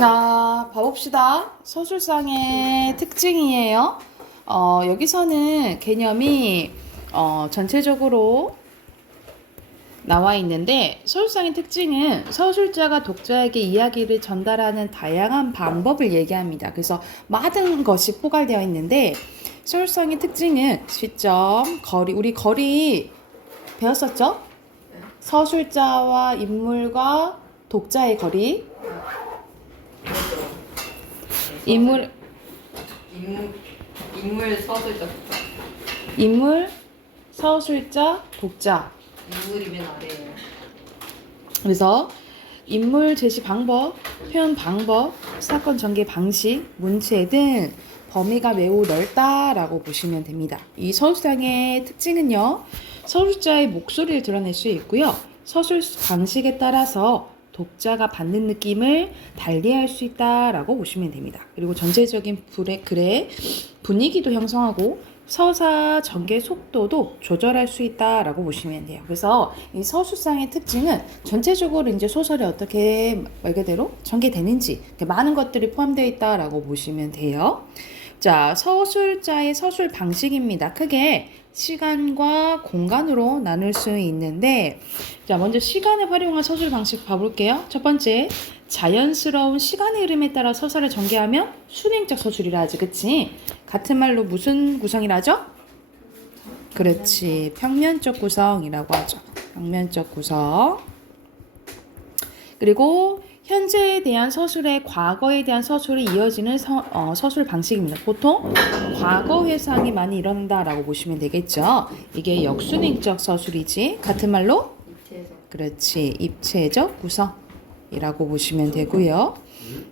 자, 봐봅시다. 서술상의 특징이에요. 여기서는 개념이 전체적으로 나와 있는데, 서술상의 특징은 서술자가 독자에게 이야기를 전달하는 다양한 방법을 얘기합니다. 그래서 많은 것이 포괄되어 있는데, 서술상의 특징은 시점, 거리, 우리 거리 배웠었죠? 서술자와 인물과 독자의 거리. 인물 서술자 독자. 인물, 서술자, 독자. 인물이면 아래예요. 그래서 인물 제시 방법, 표현 방법, 사건 전개 방식, 문체 등 범위가 매우 넓다라고 보시면 됩니다. 이 서술상의 특징은요, 서술자의 목소리를 드러낼 수 있고요, 서술 방식에 따라서 독자가 받는 느낌을 달리할 수 있다라고 보시면 됩니다. 그리고 전체적인 글의 분위기도 형성하고 서사 전개 속도도 조절할 수 있다라고 보시면 돼요. 그래서 이 서술상의 특징은 전체적으로 이제 소설이 어떻게 말 그대로 전개되는지 많은 것들이 포함되어 있다라고 보시면 돼요. 자, 서술자의 서술 방식입니다. 크게 시간과 공간으로 나눌 수 있는데, 자, 먼저 시간을 활용한 서술 방식 봐볼게요. 첫 번째, 자연스러운 시간의 흐름에 따라 서사를 전개하면 순행적 서술이라 하지, 그치? 같은 말로 무슨 구성이라 하죠? 그렇지, 평면적 구성이라고 하죠. 평면적 구성. 그리고 현재에 대한 서술에 과거에 대한 서술이 이어지는 서술 방식입니다. 보통 과거 회상이 많이 일어난다라고 보시면 되겠죠. 이게 역순행적 서술이지. 같은 말로? 입체적. 그렇지, 입체적 구성이라고 보시면 되고요.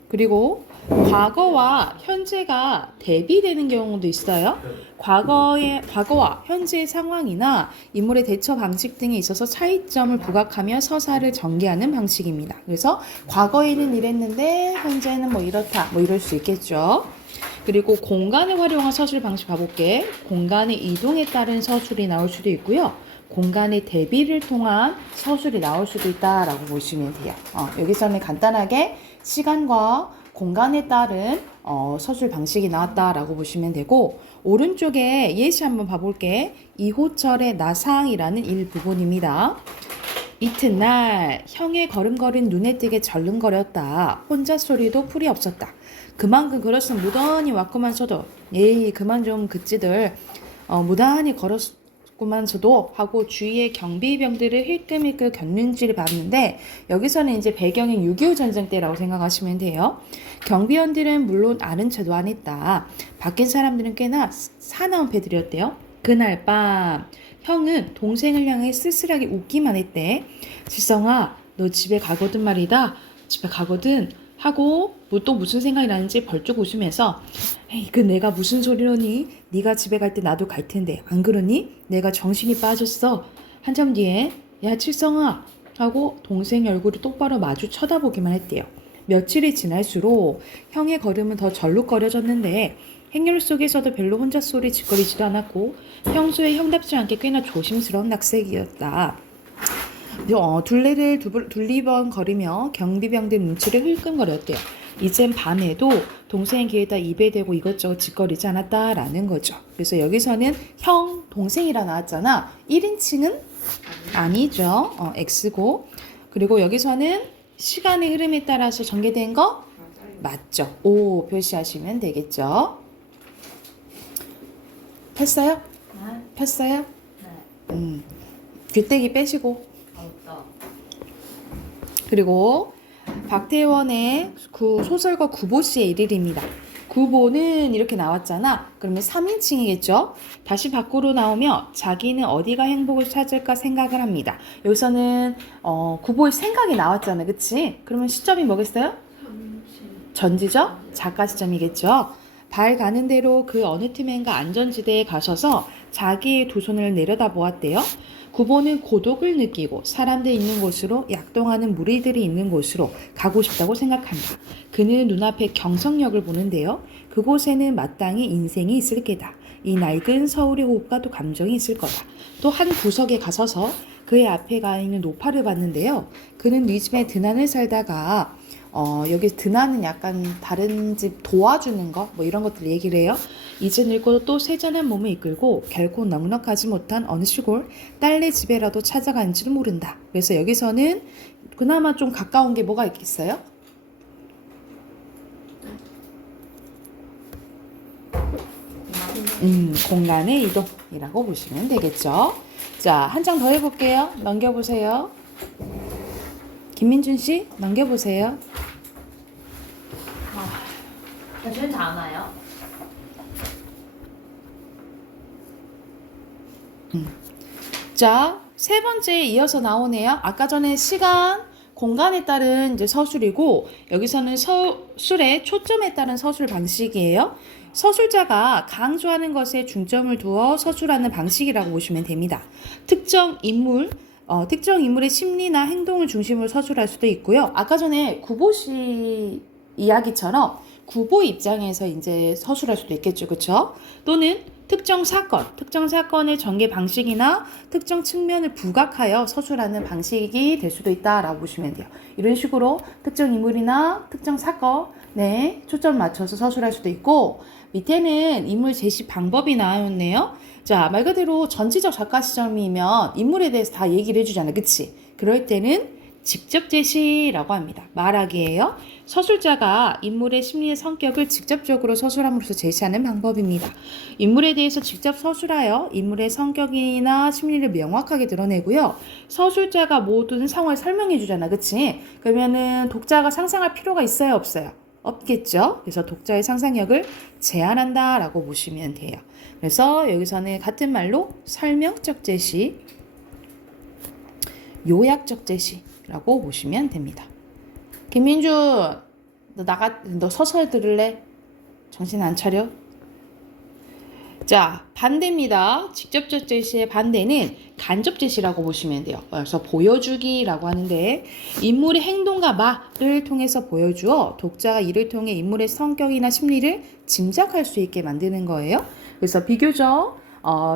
그리고 과거와 현재가 대비되는 경우도 있어요. 과거와 현재의 상황이나 인물의 대처 방식 등에 있어서 차이점을 부각하며 서사를 전개하는 방식입니다. 그래서 과거에는 이랬는데 현재는 뭐 이렇다, 뭐 이럴 수 있겠죠. 그리고 공간을 활용한 서술 방식 봐볼게. 공간의 이동에 따른 서술이 나올 수도 있고요, 공간의 대비를 통한 서술이 나올 수도 있다라고 보시면 돼요. 여기서는 간단하게 시간과 공간에 따른 서술 방식이 나왔다라고 보시면 되고, 오른쪽에 예시 한번 봐볼게. 이호철의 나상이라는 일부분입니다. 이튿날 형의 걸음걸이는 눈에 띄게 절름거렸다. 혼자 소리도 풀이 없었다. 그만큼 걸었으면 무던히 왔구만서도 에이 그만 좀 그찌들 무단히 걸었구만서도 하고 주위의 경비병들을 힐끔힐끔 곁눈질을 봤는데, 여기서는 이제 배경이 6.25 전쟁 때라고 생각하시면 돼요. 경비원들은 물론 아는 척도 안 했다. 바뀐 사람들은 꽤나 사나운 패들이었대요. 그날 밤 형은 동생을 향해 쓸쓸하게 웃기만 했대. 지성아, 너 집에 가거든 말이다. 집에 가거든 하고 또 무슨 생각이 나는지 벌쩍 웃으면서 에이, 그 내가 무슨 소리로니? 네가 집에 갈 때 나도 갈 텐데 안 그러니? 내가 정신이 빠졌어. 한참 뒤에 야 칠성아 하고 동생의 얼굴을 똑바로 마주 쳐다보기만 했대요. 며칠이 지날수록 형의 걸음은 더 절룩거려졌는데 행렬 속에서도 별로 혼자 소리 짓거리지도 않았고 평소에 형답지 않게 꽤나 조심스러운 낙색이었다. 둘레를 둘리번 거리며 경비병들 눈치를 흘끔거렸대요. 이젠 밤에도 동생 귀에다 입에 대고 이것저것 짓거리지 않았다라는 거죠. 그래서 여기서는 형, 동생이라 나왔잖아. 1인칭은 아니죠. X고. 그리고 여기서는 시간의 흐름에 따라서 전개된 거 맞죠. O 표시하시면 되겠죠. 폈어요? 네. 폈어요? 네. 귀때기 빼시고. 없다. 그리고 박태원의 소설가 구보씨의 일일입니다. 구보는 이렇게 나왔잖아. 그러면 3인칭이겠죠. 다시 밖으로 나오며 자기는 어디가 행복을 찾을까 생각을 합니다. 여기서는 구보의 생각이 나왔잖아. 그치? 그러면 시점이 뭐겠어요? 전지죠? 작가 시점이겠죠. 발 가는 대로 그 어느 틈엔가 안전지대에 가셔서 자기의 두 손을 내려다보았대요. 구보는 고독을 느끼고 사람들 있는 곳으로, 약동하는 무리들이 있는 곳으로 가고 싶다고 생각한다. 그는 눈앞에 경성역을 보는데요. 그곳에는 마땅히 인생이 있을 게다. 이 낡은 서울의 호흡과 또 감정이 있을 거다. 또 한 구석에 가서서 그의 앞에 가 있는 노파를 봤는데요. 그는 네 집에 드난을 살다가 여기 드나는 약간 다른 집 도와주는 거 뭐 이런 것들 얘기를 해요. 이제 늙고 또 세잔한 몸을 이끌고 결코 넉넉하지 못한 어느 시골 딸네 집에라도 찾아가는지를 모른다. 그래서 여기서는 그나마 좀 가까운 게 뭐가 있겠어요? 공간의 이동이라고 보시면 되겠죠. 자, 한 장 더 해볼게요. 넘겨보세요. 김민준 씨, 넘겨보세요. 괜찮지 않아요? 자, 세 번째에 이어서 나오네요. 아까 전에 시간, 공간에 따른 이제 서술이고, 여기서는 서술의 초점에 따른 서술 방식이에요. 서술자가 강조하는 것에 중점을 두어 서술하는 방식이라고 보시면 됩니다. 특정 인물의 심리나 행동을 중심으로 서술할 수도 있고요. 아까 전에 구보시 이야기처럼 구보 입장에서 이제 서술할 수도 있겠죠. 그렇죠? 또는 특정 사건의 전개 방식이나 특정 측면을 부각하여 서술하는 방식이 될 수도 있다라고 보시면 돼요. 이런 식으로 특정 인물이나 특정 사건에 초점 맞춰서 서술할 수도 있고, 밑에는 인물 제시 방법이 나왔네요. 자, 말 그대로 전지적 작가 시점이면 인물에 대해서 다 얘기를 해주잖아. 그치? 그럴 때는 직접 제시라고 합니다. 말하기예요. 서술자가 인물의 심리의 성격을 직접적으로 서술함으로써 제시하는 방법입니다. 인물에 대해서 직접 서술하여 인물의 성격이나 심리를 명확하게 드러내고요. 서술자가 모든 상황을 설명해 주잖아. 그치? 그러면은 독자가 상상할 필요가 있어요? 없어요? 없겠죠? 그래서 독자의 상상력을 제한한다라고 보시면 돼요. 그래서 여기서는 같은 말로 설명적 제시, 요약적 제시라고 보시면 됩니다. 김민준, 너 서서 들을래? 정신 안 차려? 자, 반대입니다. 직접적 제시의 반대는 간접 제시라고 보시면 돼요. 그래서 보여주기라고 하는데, 인물의 행동과 말을 통해서 보여주어 독자가 이를 통해 인물의 성격이나 심리를 짐작할 수 있게 만드는 거예요. 그래서 비교적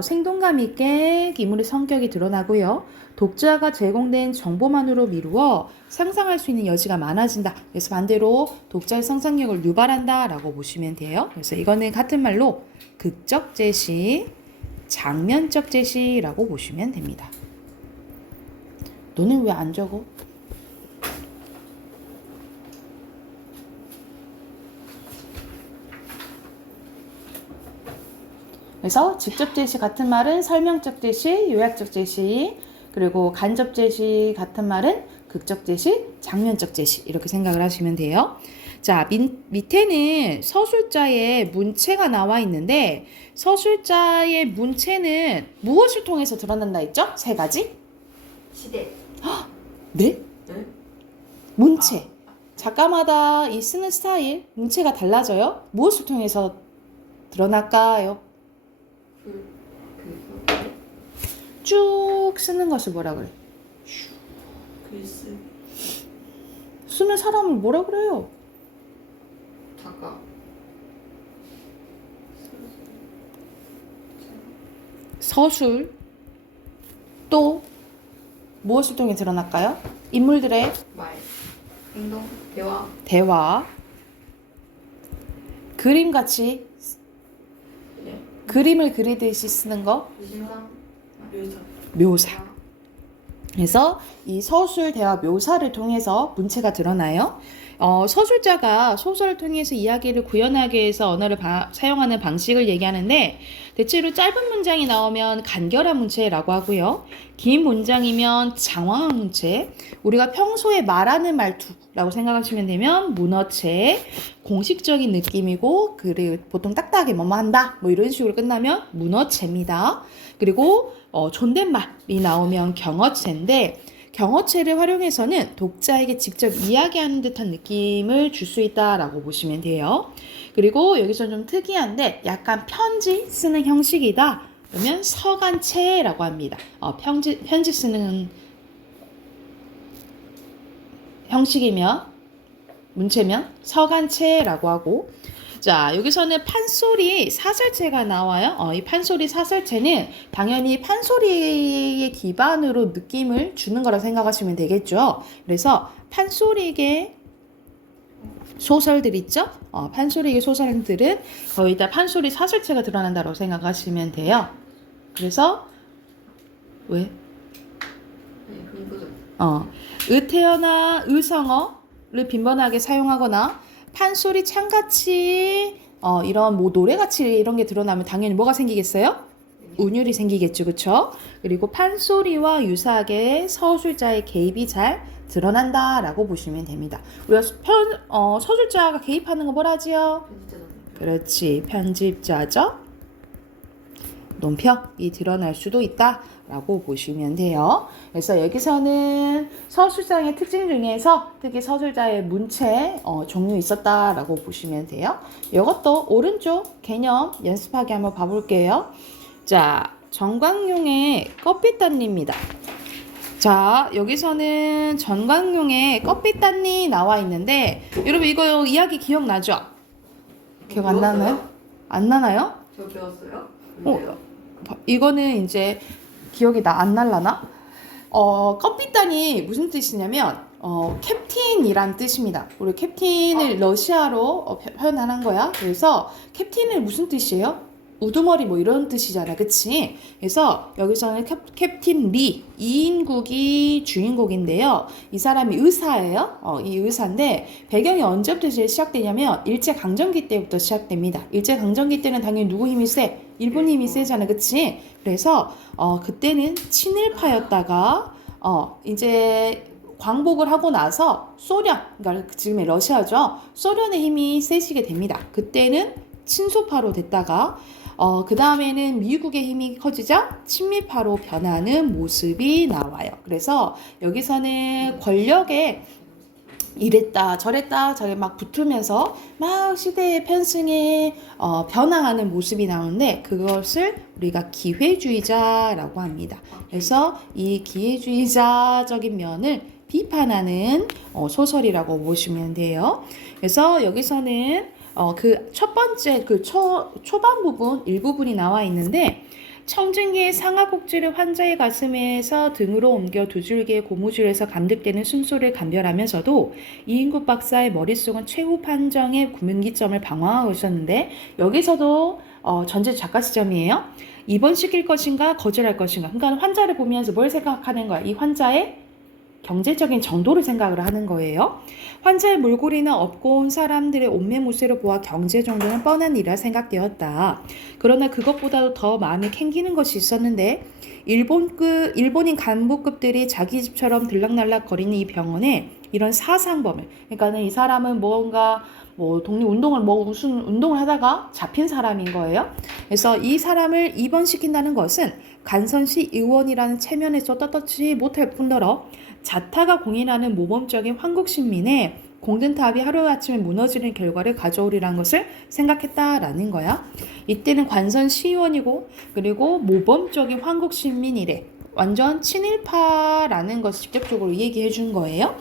생동감 있게 인물의 성격이 드러나고요. 독자가 제공된 정보만으로 미루어 상상할 수 있는 여지가 많아진다. 그래서 반대로 독자의 상상력을 유발한다라고 보시면 돼요. 그래서 이거는 같은 말로 극적 제시, 장면적 제시라고 보시면 됩니다. 너는 왜 안 적어? 그래서 직접 제시 같은 말은 설명적 제시, 요약적 제시, 그리고 간접 제시 같은 말은 극적 제시, 장면적 제시 이렇게 생각을 하시면 돼요. 자, 밑에는 서술자의 문체가 나와 있는데 서술자의 문체는 무엇을 통해서 드러난다 했죠? 세 가지? 시대. 네? 네? 문체. 작가마다 이 쓰는 스타일, 문체가 달라져요. 무엇을 통해서 드러날까요? 쭉 쓰는 것을 뭐라 그래? 글쓰. 쓰는 사람을 뭐라 그래요? 작가. 서술. 또 무엇을 통해 드러날까요? 인물들의 말. 행동. 대화. 대화. 그림같이 네. 그림을 그리듯이 쓰는 거. 신상. 묘사. 묘사. 그래서 이 서술, 대화, 묘사를 통해서 문체가 드러나요. 서술자가 소설을 통해서 이야기를 구현하기 위해서 언어를 사용하는 방식을 얘기하는데 대체로 짧은 문장이 나오면 간결한 문체라고 하고요. 긴 문장이면 장황한 문체, 우리가 평소에 말하는 말투라고 생각하시면 되면 문어체, 공식적인 느낌이고 그리고 보통 딱딱하게 뭐뭐 한다 뭐 이런 식으로 끝나면 문어체입니다. 그리고 존댓말이 나오면 경어체인데 경어체를 활용해서는 독자에게 직접 이야기하는 듯한 느낌을 줄 수 있다라고 보시면 돼요. 그리고 여기서 좀 특이한데 약간 편지 쓰는 형식이다. 그러면 서간체라고 합니다. 편지 쓰는 형식이면 문체면 서간체라고 하고 자, 여기서는 판소리 사설체가 나와요. 이 판소리 사설체는 당연히 판소리의 기반으로 느낌을 주는 거라 생각하시면 되겠죠. 그래서 판소리에게 소설들 있죠? 판소리의 소설들은 거의 다 판소리 사설체가 드러난다고 생각하시면 돼요. 그래서 왜? 네, 흥부죠. 의태어나 의성어를 빈번하게 사용하거나 판소리 창같이 이런 뭐 노래같이 이런 게 드러나면 당연히 뭐가 생기겠어요? 운율이 생기겠죠, 그쵸? 그리고 판소리와 유사하게 서술자의 개입이 잘 드러난다라고 보시면 됩니다. 우리가 서술자가 개입하는 거 뭐라 하지요? 편집자잖아요. 그렇지, 편집자죠. 논평이 드러날 수도 있다라고 보시면 돼요. 그래서 여기서는 서술상의 특징 중에서 특히 서술자의 문체 종류 있었다라고 보시면 돼요. 이것도 오른쪽 개념 연습하기 한번 봐볼게요. 자, 정광용의 껍빛단리입니다. 자, 여기서는 전광용의 껍빛단리 나와 있는데 여러분 이거 이야기 기억나죠? 기억 안 나나요? 안 나나요? 저 배웠어요? 이거는 이제 기억이 안 날라나? 껍빛단이 무슨 뜻이냐면 캡틴이란 뜻입니다. 우리 캡틴을 러시아로 표현한 거야. 그래서 캡틴은 무슨 뜻이에요? 우두머리 뭐 이런 뜻이잖아, 그치? 그래서 여기서는 캡틴 리 2인국이 주인공인데요. 이 사람이 의사예요. 이 의사인데 배경이 언제부터 시작되냐면 일제강점기 때부터 시작됩니다. 일제강점기 때는 당연히 누구 힘이 세? 일본 힘이 세잖아, 그치? 그래서 그때는 친일파였다가 이제 광복을 하고 나서 소련, 그러니까 지금의 러시아죠. 소련의 힘이 세지게 됩니다. 그때는 친소파로 됐다가 그 다음에는 미국의 힘이 커지자 친미파로 변하는 모습이 나와요. 그래서 여기서는 권력에 이랬다 저랬다 저게 막 붙으면서 막 시대의 편승에 변화하는 모습이 나오는데 그것을 우리가 기회주의자라고 합니다. 그래서 이 기회주의자적인 면을 비판하는 소설이라고 보시면 돼요. 그래서 여기서는 그 첫 번째 그 초반 부분 일부분이 나와 있는데 청진기의 상하곡지를 환자의 가슴에서 등으로 옮겨 두 줄기의 고무줄에서 감득되는 숨소리를 감별하면서도 이인국 박사의 머릿속은 최후 판정의 분기점을 방황하고 있었는데 여기서도 전제 작가 시점이에요. 입원시킬 것인가 거절할 것인가. 그러니까 환자를 보면서 뭘 생각하는 거야. 이 환자의 경제적인 정도를 생각을 하는 거예요. 환자의 몰골이나 업고 온 사람들의 옷매무새를 보아 경제 정도는 뻔한 일이라 생각되었다. 그러나 그것보다도 더 마음이 캥기는 것이 있었는데 일본인 간부급들이 자기 집처럼 들락날락 거리는 이 병원에 이런 사상범을 그러니까는 이 사람은 뭔가 독립운동을 무슨 운동을 하다가 잡힌 사람인 거예요. 그래서 이 사람을 입원시킨다는 것은 간선시 의원이라는 체면에서 떳떳지 못할 뿐더러 자타가 공인하는 모범적인 황국신민의 공든탑이 하루아침에 무너지는 결과를 가져오리라는 것을 생각했다라는 거야. 이때는 관선 시의원이고 그리고 모범적인 황국신민이래. 완전 친일파라는 것을 직접적으로 얘기해 준 거예요.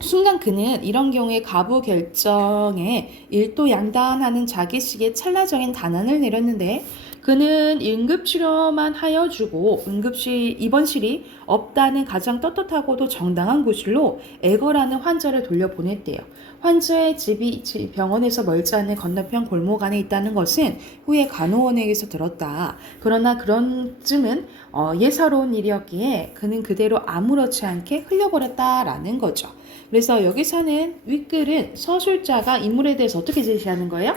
순간 그는 이런 경우에 가부 결정에 일도양단하는 자기식의 찰나적인 단안을 내렸는데 그는 응급치료만 하여 주고 응급실 입원실이 없다는 가장 떳떳하고도 정당한 구실로 애걸하는 환자를 돌려보냈대요. 환자의 집이 병원에서 멀지 않은 건너편 골목 안에 있다는 것은 후에 간호원에게서 들었다. 그러나 그런 쯤은 예사로운 일이었기에 그는 그대로 아무렇지 않게 흘려버렸다라는 거죠. 그래서 여기서는 윗글은 서술자가 인물에 대해서 어떻게 제시하는 거예요?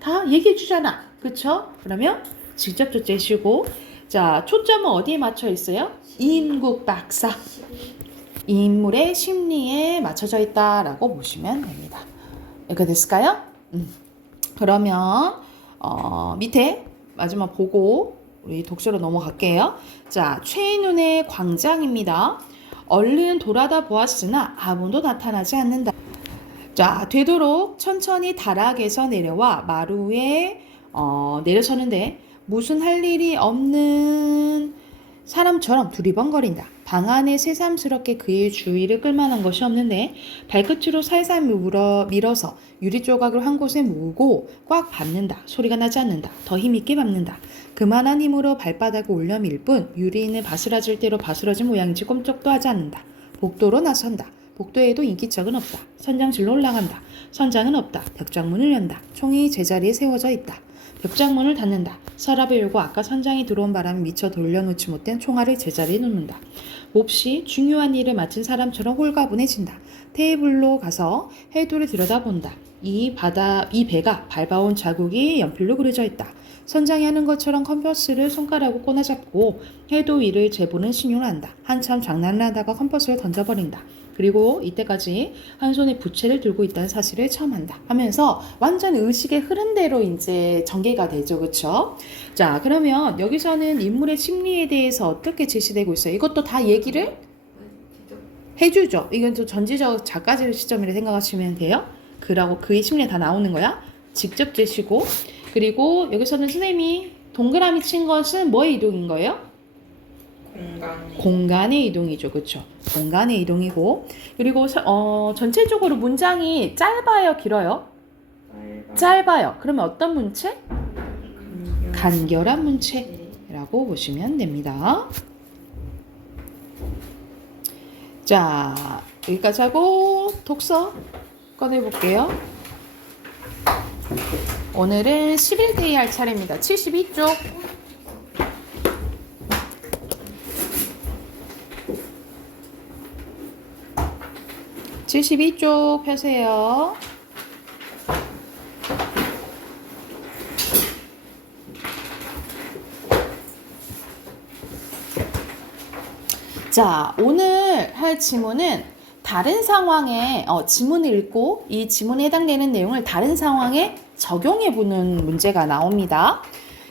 다 얘기해 주잖아. 그쵸? 그러면 직접 째시고 자 초점은 어디에 맞춰 있어요? 이인국 박사 이 인물의 심리에 맞춰져 있다라고 보시면 됩니다. 이렇게 됐을까요? 그러면 밑에 마지막 보고 우리 독서로 넘어갈게요. 자 최인훈의 광장입니다. 얼른 돌아다 보았으나 아무도 나타나지 않는다. 자 되도록 천천히 다락에서 내려와 마루에 내려서는데 무슨 할 일이 없는 사람처럼 두리번거린다. 방 안에 새삼스럽게 그의 주의를 끌만한 것이 없는데 발끝으로 살살 밀어서 유리 조각을 한 곳에 모으고 꽉 밟는다. 소리가 나지 않는다. 더 힘있게 밟는다. 그만한 힘으로 발바닥을 올려 밀 뿐 유리는 바스라질 대로 바스러진 모양이지 꼼짝도 하지 않는다. 복도로 나선다. 복도에도 인기척은 없다. 선장실로 올라간다. 선장은 없다. 벽장문을 연다. 총이 제자리에 세워져 있다. 벽장문을 닫는다. 서랍을 열고 아까 선장이 들어온 바람에 미처 돌려놓지 못한 총알을 제자리에 놓는다. 몹시 중요한 일을 마친 사람처럼 홀가분해진다. 테이블로 가서 해도를 들여다본다. 이 배가 밟아온 자국이 연필로 그려져 있다. 선장이 하는 것처럼 컴퍼스를 손가락으로 꼬나잡고 해도 위를 재보는 신용을 한다. 한참 장난을 하다가 컴퍼스를 던져버린다. 그리고 이때까지 한 손에 부채를 들고 있다는 사실을 처음 한다 하면서 완전 의식의 흐름대로 이제 전개가 되죠. 그쵸? 자, 그러면 여기서는 인물의 심리에 대해서 어떻게 제시되고 있어요? 이것도 다 얘기를 해주죠. 이건 또 전지적 작가적 시점이라 생각하시면 돼요. 그라고 그의 심리에 다 나오는 거야. 직접 제시고. 그리고 여기서는 선생님이 동그라미 친 것은 뭐의 이동인 거예요? 공간의 이동이죠. 그렇죠? 공간의 이동이고. 그리고 전체적으로 문장이 짧아요, 길어요? 짧아요. 그러면 어떤 문체? 간결한 문체라고 보시면 됩니다. 자, 여기까지 하고 독서 꺼내볼게요. 오늘은 11데이 할 차례입니다. 72쪽. 72쪽 펴세요. 자, 오늘 할 지문은 다른 상황에 지문을 읽고 이 지문에 해당되는 내용을 다른 상황에 적용해보는 문제가 나옵니다.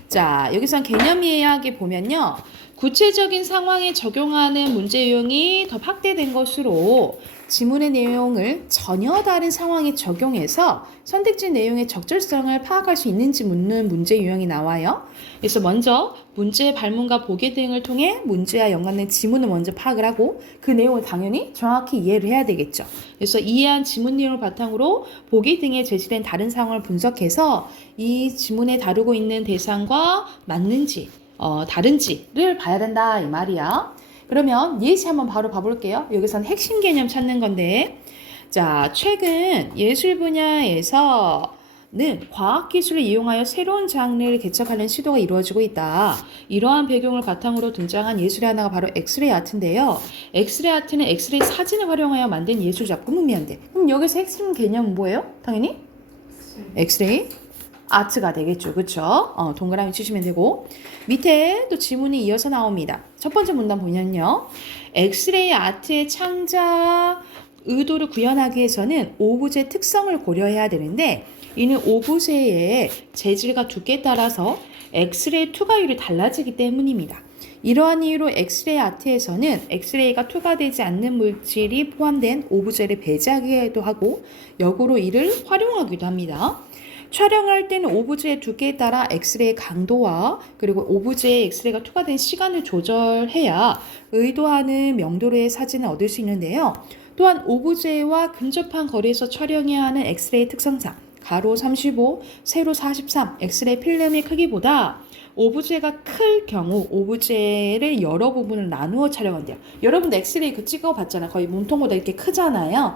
자, 여기선 개념 이야기 보면요. 구체적인 상황에 적용하는 문제 유형이 더 확대된 것으로 지문의 내용을 전혀 다른 상황에 적용해서 선택지 내용의 적절성을 파악할 수 있는지 묻는 문제 유형이 나와요. 그래서 먼저 문제의 발문과 보기 등을 통해 문제와 연관된 지문을 먼저 파악을 하고 그 내용을 당연히 정확히 이해를 해야 되겠죠. 그래서 이해한 지문 내용을 바탕으로 보기 등에 제시된 다른 상황을 분석해서 이 지문에 다루고 있는 대상과 맞는지 다른지를 봐야 된다 이 말이야. 그러면 예시 한번 바로 봐볼게요. 여기서는 핵심 개념 찾는 건데, 자, 최근 예술 분야에서는 과학기술을 이용하여 새로운 장르를 개척하는 시도가 이루어지고 있다. 이러한 배경을 바탕으로 등장한 예술의 하나가 바로 엑스레이 아트인데요. 엑스레이 아트는 엑스레이 사진을 활용하여 만든 예술작품 의미한대. 그럼 여기서 핵심 개념은 뭐예요? 당연히 엑스레이 아트가 되겠죠. 그쵸? 동그라미 치시면 되고 밑에 또 지문이 이어서 나옵니다. 첫 번째 문단 보면요. 엑스레이 아트의 창작 의도를 구현하기 위해서는 오브제 특성을 고려해야 되는데 이는 오브제의 재질과 두께에 따라서 엑스레이 투과율이 달라지기 때문입니다. 이러한 이유로 엑스레이 아트에서는 엑스레이가 투과되지 않는 물질이 포함된 오브제를 배제하기도 하고 역으로 이를 활용하기도 합니다. 촬영할 때는 오브제의 두께에 따라 엑스레이 강도와 그리고 오브제의 엑스레이가 투과된 시간을 조절해야 의도하는 명도로의 사진을 얻을 수 있는데요. 또한 오브제와 근접한 거리에서 촬영해야 하는 엑스레이 특성상 가로 35, 세로 43 엑스레이 필름의 크기보다 오브제가 클 경우 오브제를 여러 부분을 나누어 촬영한대요. 여러분도 엑스레이 그 찍어봤잖아요. 거의 몸통보다 이렇게 크잖아요.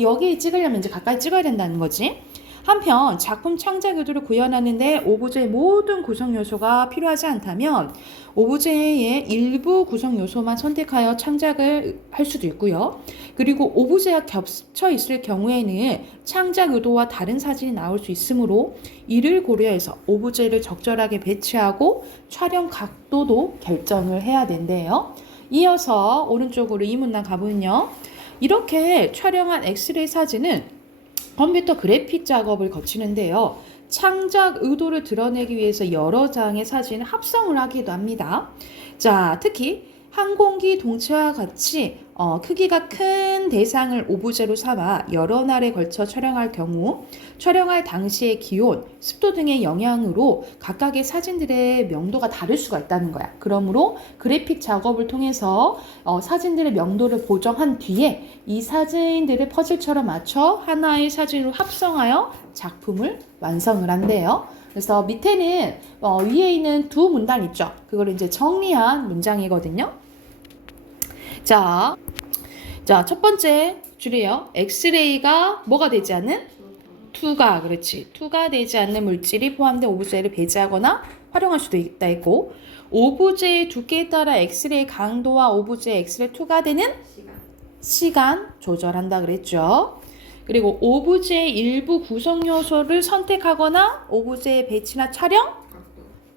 여기 찍으려면 이제 가까이 찍어야 된다는 거지. 한편 작품 창작 의도를 구현하는데 오브제의 모든 구성 요소가 필요하지 않다면 오브제의 일부 구성 요소만 선택하여 창작을 할 수도 있고요. 그리고 오브제가 겹쳐 있을 경우에는 창작 의도와 다른 사진이 나올 수 있으므로 이를 고려해서 오브제를 적절하게 배치하고 촬영 각도도 결정을 해야 된대요. 이어서 오른쪽으로 이 문단 가보면요. 이렇게 촬영한 엑스레이 사진은 컴퓨터 그래픽 작업을 거치는데요. 창작 의도를 드러내기 위해서 여러 장의 사진을 합성을 하기도 합니다. 자, 특히 항공기 동체와 같이 크기가 큰 대상을 오브제로 삼아 여러 날에 걸쳐 촬영할 경우 촬영할 당시의 기온, 습도 등의 영향으로 각각의 사진들의 명도가 다를 수가 있다는 거야. 그러므로 그래픽 작업을 통해서 사진들의 명도를 보정한 뒤에 이 사진들을 퍼즐처럼 맞춰 하나의 사진으로 합성하여 작품을 완성을 한대요. 그래서 밑에는 위에 있는 두 문단 있죠. 그걸 이제 정리한 문장이거든요. 자, 자, 첫 번째 줄이에요. 엑스레이가 뭐가 되지 않는? 투가, 그렇지. 투가 되지 않는 물질이 포함된 오브제를 배제하거나 활용할 수도 있다 했고, 오브제의 두께에 따라 엑스레이 강도와 오브제의 엑스레이 투가 되는 시간 조절한다 그랬죠. 그리고 오브제의 일부 구성 요소를 선택하거나 오브제의 배치나 촬영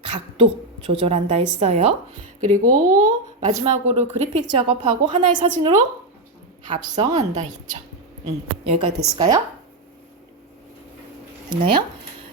각도 조절한다 했어요. 그리고 마지막으로 그래픽 작업하고 하나의 사진으로 합성한다 했죠. 여기까지 됐을까요? 됐나요?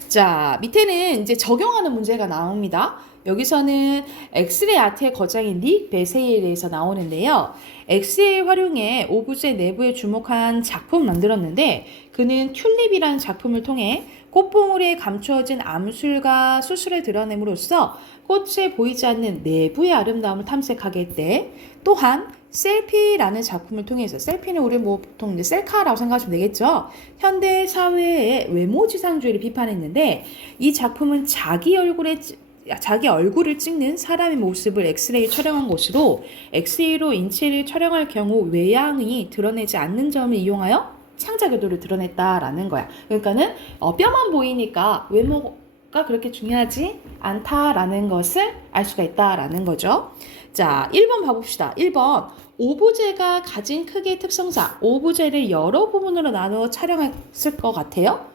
자, 밑에는 이제 적용하는 문제가 나옵니다. 여기서는 엑스레이 아트의 거장인 닉 베세이에 대해서 나오는데요. 엑스레이 활용해 오브제 내부에 주목한 작품을 만들었는데 그는 튤립이라는 작품을 통해 꽃봉오리에 감추어진 암술과 수술을 드러냄으로써 꽃에 보이지 않는 내부의 아름다움을 탐색하게 했대. 또한 셀피라는 작품을 통해서 셀피는 우리 뭐 보통 이제 셀카라고 생각하시면 되겠죠. 현대 사회의 외모지상주의를 비판했는데 이 작품은 자기 얼굴을 찍는 사람의 모습을 엑스레이 촬영한 것으로 엑스레이로 인체를 촬영할 경우 외양이 드러내지 않는 점을 이용하여 창작 의도를 드러냈다라는 거야. 그러니까는 뼈만 보이니까 외모가 그렇게 중요하지 않다라는 것을 알 수가 있다라는 거죠. 자, 1번 봐봅시다. 1번 오브제가 가진 크기의 특성상 오브제를 여러 부분으로 나누어 촬영했을 것 같아요.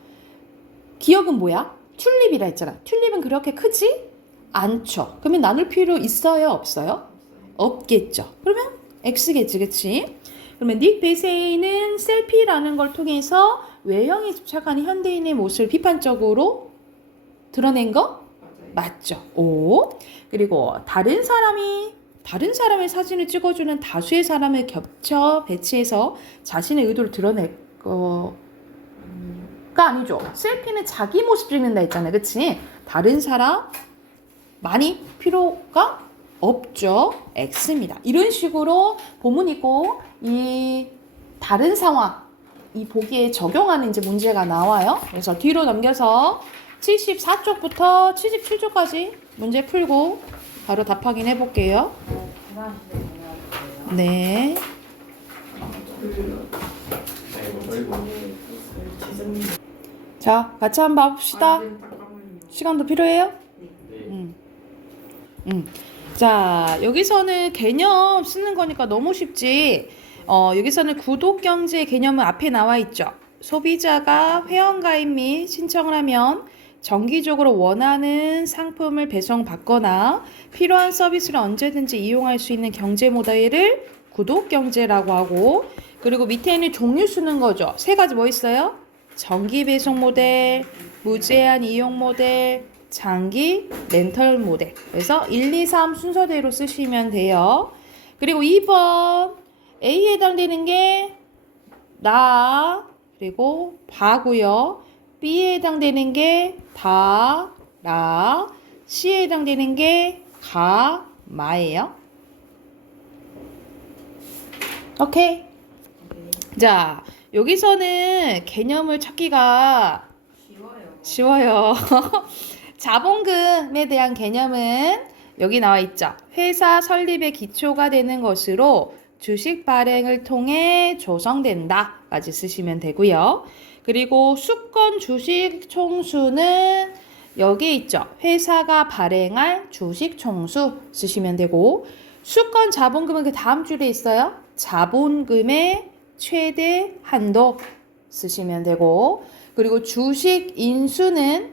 기억은 뭐야? 튤립이라 했잖아. 튤립은 그렇게 크지 않죠. 그러면 나눌 필요 있어요? 없어요? 없겠죠. 그러면 X겠지, 그치? 그러면 닉 베세이는 셀피라는 걸 통해서 외형에 집착하는 현대인의 모습을 비판적으로 드러낸 거? 맞죠. O. 그리고 다른 사람의 사진을 찍어주는 다수의 사람을 겹쳐 배치해서 자신의 의도를 드러낼 거가 아니죠. 셀피는 자기 모습 찍는다 했잖아요. 그치? 다른 사람 많이 필요가 없죠. X입니다. 이런 식으로 보문 있고 이 다른 상황 이 보기에 적용하는 이제 문제가 나와요. 그래서 뒤로 넘겨서 74쪽부터 77쪽까지 문제 풀고 바로 답 확인해 볼게요. 네. 자, 같이 한번 봐봅시다. 시간도 필요해요? 자, 여기서는 개념 쓰는 거니까 너무 쉽지. 여기서는 구독경제 개념은 앞에 나와 있죠. 소비자가 회원가입 및 신청을 하면 정기적으로 원하는 상품을 배송받거나 필요한 서비스를 언제든지 이용할 수 있는 경제 모델을 구독경제라고 하고, 그리고 밑에는 종류 쓰는 거죠. 세 가지 뭐 있어요? 정기 배송 모델, 무제한 이용 모델, 장기 렌털 모델. 그래서 1, 2, 3 순서대로 쓰시면 돼요. 그리고 2번 A에 해당되는 게 나, 그리고 바고요. B에 해당되는 게 다, 라, C에 해당되는 게 가, 마예요. 오케이. 자, 여기서는 개념을 찾기가 쉬워요. 자본금에 대한 개념은 여기 나와 있죠. 회사 설립의 기초가 되는 것으로 주식 발행을 통해 조성된다 까지 쓰시면 되고요. 그리고 수권 주식 총수는 여기에 있죠. 회사가 발행할 주식 총수 쓰시면 되고, 수권 자본금은 그 다음 줄에 있어요. 자본금의 최대 한도 쓰시면 되고, 그리고 주식 인수는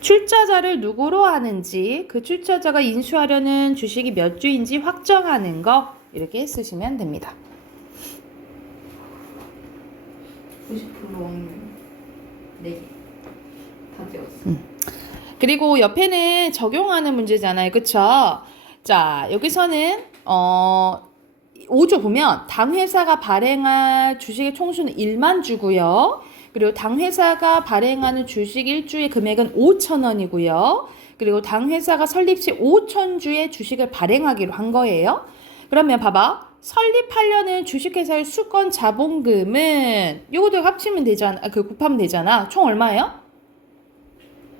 출자자를 누구로 하는지, 그 출자자가 인수하려는 주식이 몇 주인지 확정하는 거 이렇게 쓰시면 됩니다. 90%는 4개 다 지웠어. 그리고 옆에는 적용하는 문제잖아요. 그쵸? 자, 여기서는 5조 보면 당회사가 발행할 주식의 총수는 1만 주고요. 그리고 당회사가 발행하는 주식 1주의 금액은 5,000원이고요. 그리고 당회사가 설립 시 5,000주의 주식을 발행하기로 한 거예요. 그러면 봐봐. 설립하려는 주식회사의 수권 자본금은 요것도 합치면 되잖아. 곱하면 되잖아. 총 얼마예요?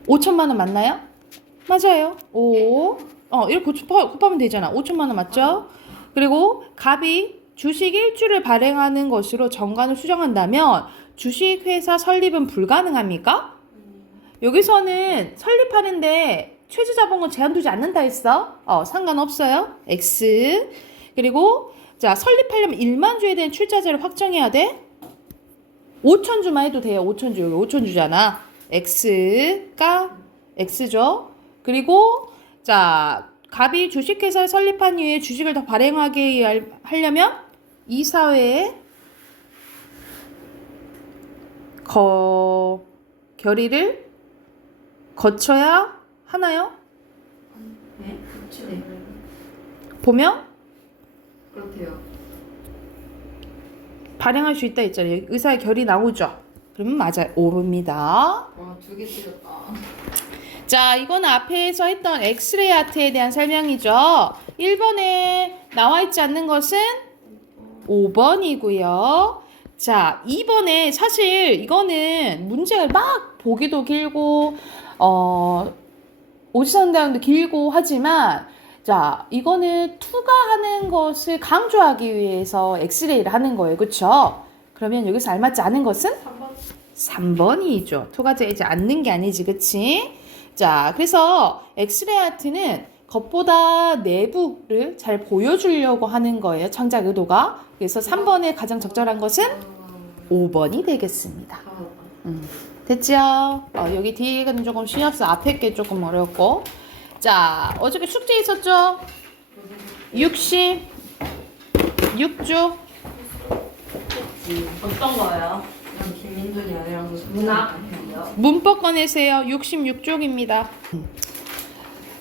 5천만 원 맞나요? 맞아요. 5. 이렇게 곱하면 되잖아. 5천만 원 맞죠? 그리고 갑이 주식 1주를 발행하는 것으로 정관을 수정한다면 주식회사 설립은 불가능합니까? 여기서는 설립하는데 최저자본금 제한 두지 않는다 했어. 상관없어요. X. 그리고 자, 설립하려면 1만 주에 대한 출자자를 확정해야 돼. 5천 주만 해도 돼요. 5천 주. 여기 5천 주잖아. X가 X죠. 그리고 자, 갑이 주식회사를 설립한 이후에 주식을 더 발행하게 하려면 이사회에 결의를 거쳐야 하나요? 네? 그렇죠. 네. 보면 그렇대요. 발행할 수 있다 했잖아요. 의사의 결의 나오죠. 그러면 맞아요. 5입니다. 와, 2개 틀렸다. 자, 이건 앞에서 했던 엑스레이 아트에 대한 설명이죠. 1번에 나와 있지 않는 것은 5번이고요. 자, 2번에 사실 이거는 문제가 막 보기도 길고 오지선다운도 길고 하지만 자, 이거는 투과하는 것을 강조하기 위해서 엑스레이를 하는 거예요. 그렇죠? 그러면 여기서 알맞지 않은 것은 3번. 3번이죠. 투과되지 않는 게 아니지. 그치? 자, 그래서 엑스레이 아트는 겉보다 내부를 잘 보여주려고 하는 거예요. 창작 의도가. 그래서 3번에 가장 적절한 것은 5번이 되겠습니다. 됐죠? 여기 뒤에는 조금 쉬웠어. 앞에 게 조금 어려웠고. 자, 어저께 숙제 있었죠? 66조. 어떤 거예요? 난 김민준이 아니라서 문학? 문법 꺼내세요. 66쪽입니다.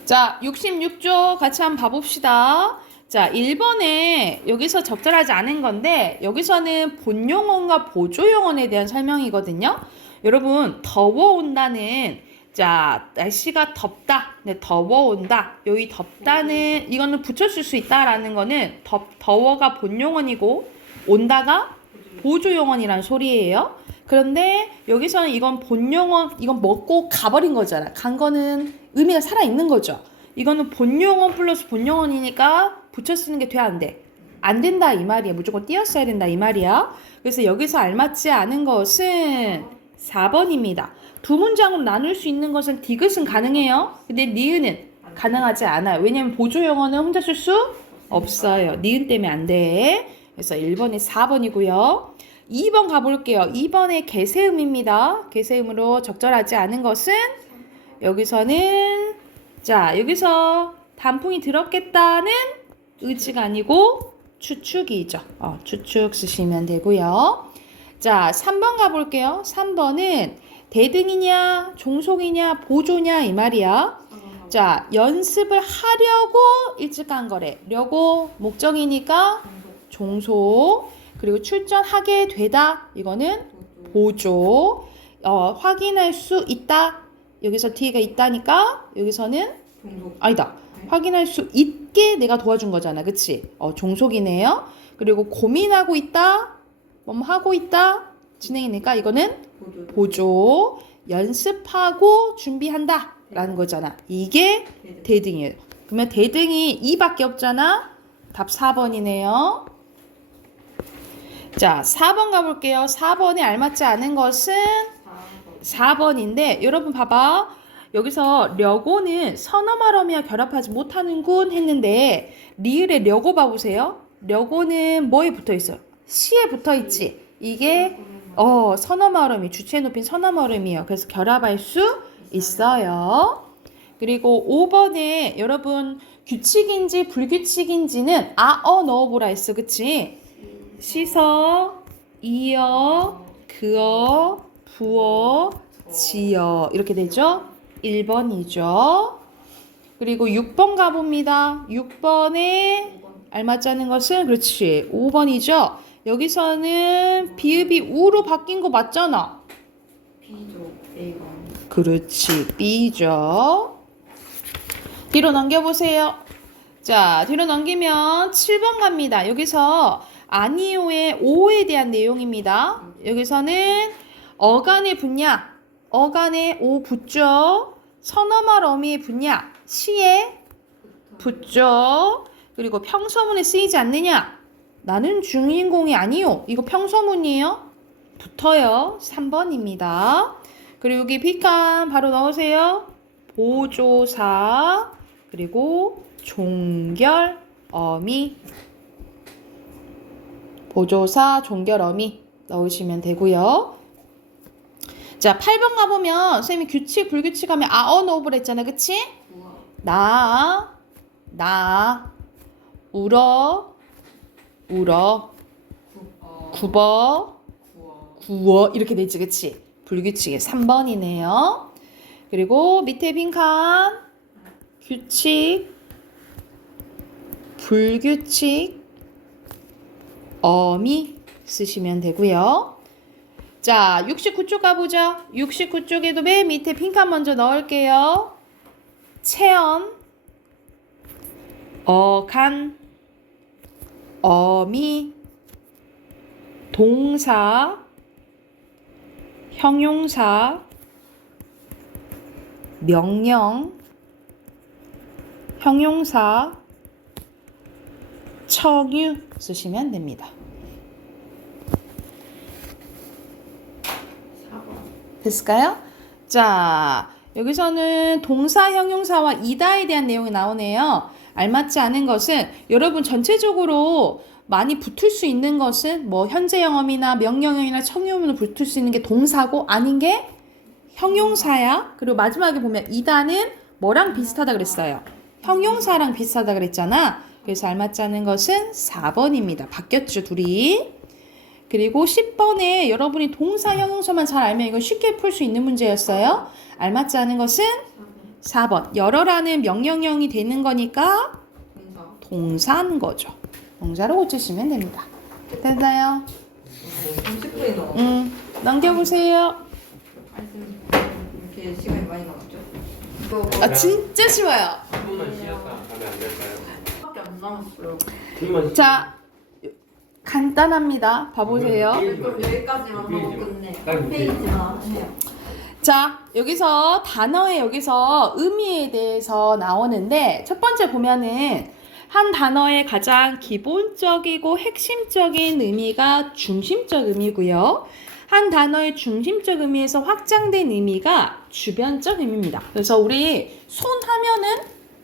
자, 66쪽 같이 한번 봐봅시다. 자, 1번에 여기서 적절하지 않은 건데 여기서는 본용어과 보조용어에 대한 설명이거든요. 여러분, 더워온다는 자, 날씨가 덥다. 네, 더워온다. 여기 덥다는 이거는 붙여줄 수 있다라는 거는 더워가 본용어이고 온다가 보조용어이라는 소리예요. 그런데 여기서는 이건 본용어, 이건 먹고 가버린 거잖아. 간 거는 의미가 살아있는 거죠. 이거는 본용어 플러스 본용어니까 붙여 쓰는 게 돼, 안 돼? 안 된다 이 말이야. 무조건 띄었어야 된다 이 말이야. 그래서 여기서 알맞지 않은 것은 4번입니다. 두 문장으로 나눌 수 있는 것은 디귿은 가능해요. 근데 니은은 가능하지 않아요. 왜냐면 보조용어는 혼자 쓸 수 없어요. 니은 때문에 안 돼. 그래서 1번에 4번이고요. 2번 가볼게요. 2번에 개세음입니다. 개세음으로 적절하지 않은 것은 여기서는 자, 여기서 단풍이 들었겠다는 의지가 아니고 추측이죠. 추측 쓰시면 되고요. 자, 3번 가볼게요. 3번은 대등이냐, 종속이냐, 보조냐 이 말이야. 자, 연습을 하려고 일찍 간 거래. 려고 목적이니까 종속. 그리고 출전하게 되다. 이거는 보조. 확인할 수 있다. 여기서 뒤에가 있다니까 여기서는 아니다. 확인할 수 있게 내가 도와준 거잖아. 그치? 종속이네요. 그리고 고민하고 있다. 뭐 하고 있다. 진행이니까 이거는 보조. 연습하고 준비한다. 라는 거잖아. 이게 대등이에요. 그러면 대등이 2밖에 없잖아. 답 4번이네요. 자, 4번 가볼게요. 4번에 알맞지 않은 것은 4번인데 여러분 봐봐. 여기서 려고는 선어말어미와 결합하지 못하는군 했는데 리을의 려고 봐보세요. 려고는 뭐에 붙어있어요? 시에 붙어있지. 이게 선어말어미, 주체에 높인 선어말어미예요. 그래서 결합할 수 있어요. 그리고 5번에 여러분 규칙인지 불규칙인지는 넣어보라 했어. 그치? 시서, 이어, 그어, 부어, 지어 이렇게 되죠? 1번이죠. 그리고 6번 가봅니다. 6번에 알맞지 않은 것은 그렇지 5번이죠. 여기서는 비읍이 우로 바뀐 거 맞잖아. B조, A가. 그렇지 B죠. 뒤로 넘겨보세요. 자, 뒤로 넘기면 7번 갑니다. 여기서 아니오의 오에 대한 내용입니다. 여기서는 어간의 분야, 어간의 오 붙죠. 선어말 어미의 분야, 시에 붙죠. 그리고 평서문에 쓰이지 않느냐? 나는 주인공이 아니요. 이거 평서문이에요. 붙어요. 3번입니다. 그리고 여기 빈칸 바로 넣으세요. 보조사 그리고 종결 어미 보조사 종결 어미 넣으시면 되고요. 자, 8번 가보면 선생님이 규칙 불규칙 하면 아어노브를 했잖아. 그치? 우와. 나 울어 구어. 굽어 구어. 구워 이렇게 되지. 그치? 불규칙의 3번이네요. 그리고 밑에 빈칸 규칙 불규칙 어미 쓰시면 되고요. 자, 69쪽 가보자. 69쪽에도 맨 밑에 빈칸 먼저 넣을게요. 체언, 어간, 어미, 동사, 형용사, 명령, 형용사, 청유 쓰시면 됩니다. 4번. 됐을까요? 자, 여기서는 동사, 형용사와 이다에 대한 내용이 나오네요. 알맞지 않은 것은 여러분 전체적으로 많이 붙을 수 있는 것은 뭐 현재형음이나 명령형이나 청유음으로 붙을 수 있는 게 동사고 아닌 게 형용사야. 그리고 마지막에 보면 이다는 뭐랑 비슷하다 그랬어요? 형용사랑 비슷하다 그랬잖아. 그래서 알맞지 않은 것은 4번입니다. 바뀌었죠, 둘이. 그리고 10번에 여러분이 동사, 형용사만 잘 알면 이건 쉽게 풀 수 있는 문제였어요. 알맞지 않은 것은 4번. 열어라는 명령형이 되는 거니까 동사. 동사인 거죠. 동사로 고치시면 됩니다. 됐나요? 30분이 넘어. 넘겨보세요. 하여튼 이렇게 시간이 많이 남았죠? 이거 아, 진짜 쉬워요. 한 번만 쉬었다 가면 안 될까요? 밖에 안 남았어요. 한번만 자, 간단합니다. 봐보세요. 그럼 여기까지만 하고 끝내. 한 페이지만 해요. 자, 여기서 단어에 여기서 의미에 대해서 나오는데 첫 번째 보면은 한 단어의 가장 기본적이고 핵심적인 의미가 중심적 의미고요. 한 단어의 중심적 의미에서 확장된 의미가 주변적 의미입니다. 그래서 우리 손 하면은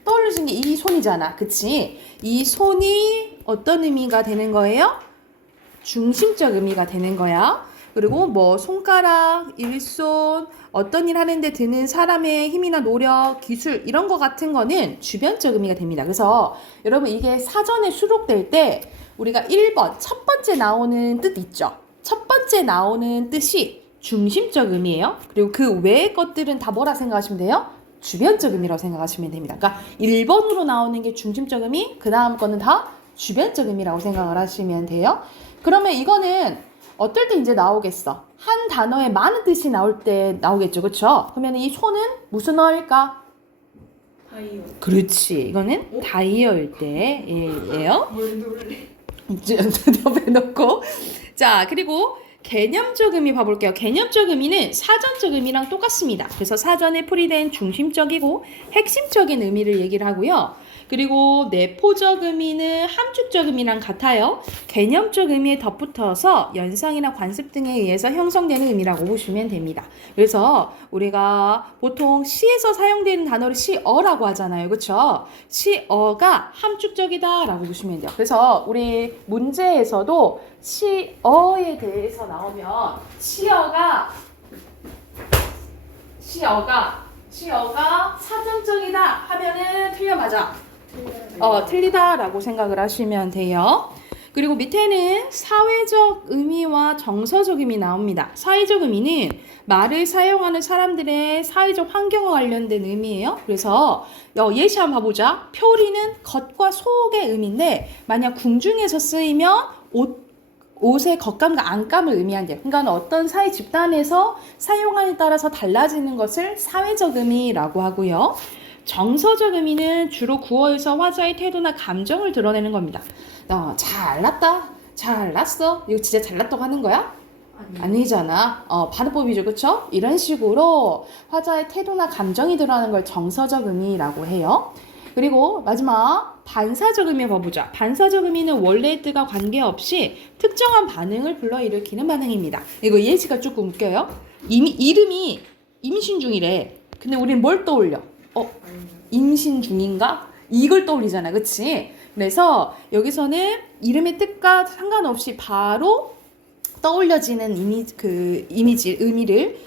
떠올리는 게 이 손이잖아. 그치? 이 손이 어떤 의미가 되는 거예요? 중심적 의미가 되는 거야. 그리고 뭐 손가락, 일손, 어떤 일 하는데 드는 사람의 힘이나 노력, 기술 이런 거 같은 거는 주변적 의미가 됩니다. 그래서 여러분 이게 사전에 수록될 때 우리가 1번 첫 번째 나오는 뜻 있죠. 첫 번째 나오는 뜻이 중심적 의미예요. 그리고 그 외의 것들은 다 뭐라 생각하시면 돼요? 주변적 의미라고 생각하시면 됩니다. 그러니까 1번으로 나오는 게 중심적 의미, 그 다음 거는 다 주변적 의미라고 생각을 하시면 돼요. 그러면 이거는 어떨 때 이제 나오겠어? 한 단어에 많은 뜻이 나올 때 나오겠죠. 그렇죠? 그러면 이 손은 무슨 어일까? 다이어. 그렇지. 이거는 다이어일 때예요. 뭘 놀래? 옆에 놓고. 자, 그리고 개념적 의미 봐볼게요. 개념적 의미는 사전적 의미랑 똑같습니다. 그래서 사전에 풀이된 중심적이고 핵심적인 의미를 얘기를 하고요. 그리고 내포적 의미는 함축적 의미랑 같아요. 개념적 의미에 덧붙어서 연상이나 관습 등에 의해서 형성되는 의미라고 보시면 됩니다. 그래서 우리가 보통 시에서 사용되는 단어를 시어라고 하잖아요. 그렇죠? 시어가 함축적이다 라고 보시면 돼요. 그래서 우리 문제에서도 시어에 대해서 나오면 시어가 사전적이다 하면은 틀려 맞아. 틀리다라고 생각을 하시면 돼요. 그리고 밑에는 사회적 의미와 정서적 의미 나옵니다. 사회적 의미는 말을 사용하는 사람들의 사회적 환경과 관련된 의미예요. 그래서 예시 한번 봐보자. 표리는 겉과 속의 의미인데 만약 궁중에서 쓰이면 옷의 겉감과 안감을 의미한대요. 그러니까 어떤 사회 집단에서 사용함에 따라서 달라지는 것을 사회적 의미라고 하고요. 정서적 의미는 주로 구어에서 화자의 태도나 감정을 드러내는 겁니다. 잘났다, 잘났어. 이거 진짜 잘났다고 하는 거야? 아니잖아. 반어법이죠, 그렇죠? 이런 식으로 화자의 태도나 감정이 드러나는 걸 정서적 의미라고 해요. 그리고 마지막 반사적 의미 봐보자. 반사적 의미는 원래의 뜻과 관계없이 특정한 반응을 불러일으키는 반응입니다. 이거 예시가 조금 웃겨요. 이름이 임신 중이래. 근데 우린 뭘 떠올려? 임신 중인가? 이걸 떠올리잖아. 그치? 그래서 여기서는 이름의 뜻과 상관없이 바로 떠올려지는 의미를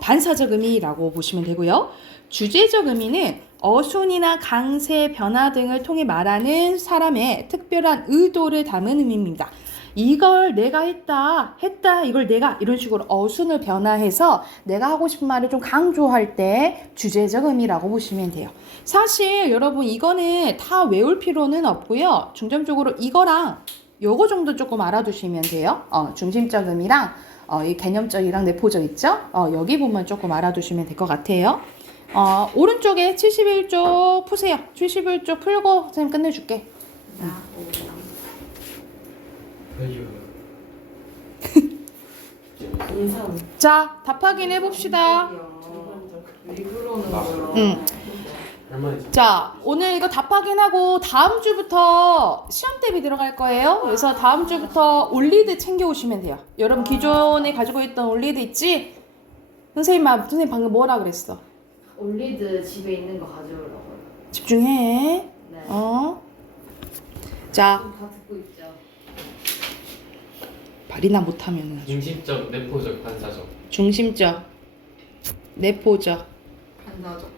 반사적 의미라고 보시면 되고요. 주제적 의미는 어순이나 강세, 변화 등을 통해 말하는 사람의 특별한 의도를 담은 의미입니다. 이걸 내가 했다, 이걸 내가 이런 식으로 어순을 변화해서 내가 하고 싶은 말을 좀 강조할 때 주제적 의미라고 보시면 돼요. 사실 여러분 이거는 다 외울 필요는 없고요. 중점적으로 이거랑 요거 정도 조금 알아두시면 돼요. 중심적 의미랑 이 개념적이랑 내포적 있죠? 여기 부분 조금 알아두시면 될 것 같아요. 오른쪽에 71쪽 푸세요. 71쪽 풀고 선생님 끝내줄게. 인상. 자, 답 확인해 봅시다. 일부러는 거야. 할머니. 자, 오늘 이거 답 확인하고 다음 주부터 시험 대비 들어갈 거예요. 그래서 다음 주부터 올리드 챙겨 오시면 돼요. 여러분 기존에 가지고 있던 올리드 있지? 선생님 방금 뭐라 그랬어? 올리드 집에 있는 거 가져오라고요. 집중해. 네. 자, 지금 다 듣고 있죠. 발이나 못하면은 아주. 중심적, 내포적, 반사적. 중심적, 내포적, 반사적.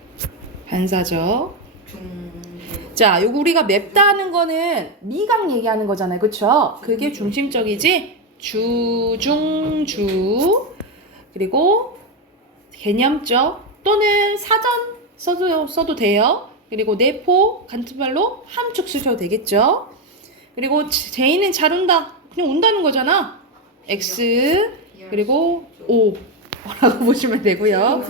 반사적. 자, 요거 우리가 맵다는 거는 미각 얘기하는 거잖아요. 그쵸? 그게 중심적이지? 주. 그리고 개념적 또는 사전 써도 돼요. 그리고 내포, 같은 말로 함축 쓰셔도 되겠죠? 그리고 제이는 잘 온다. 그냥 온다는 거잖아. X, 그리고 O. 라고 보시면 되고요.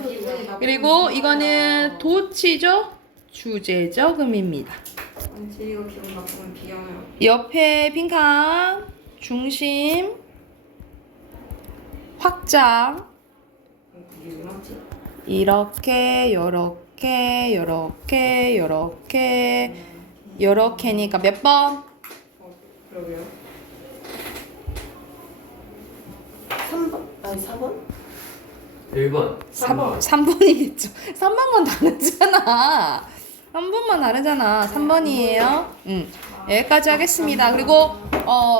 그리고 이거는 도치죠? 주제적 의미입니다. 지리가 기분 나쁘면 비하면 옆에 빈칸, 중심, 확장, 이게 왜 나지? 이렇게니까 몇 번? 그러게요. 3번? 아니 4번? 1번. 3번이겠죠. 3번만 다르잖아. 3번만 다르잖아. 3번이에요. 여기까지 하겠습니다. 그리고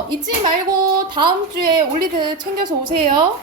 잊지 말고 다음 주에 올리드 챙겨서 오세요.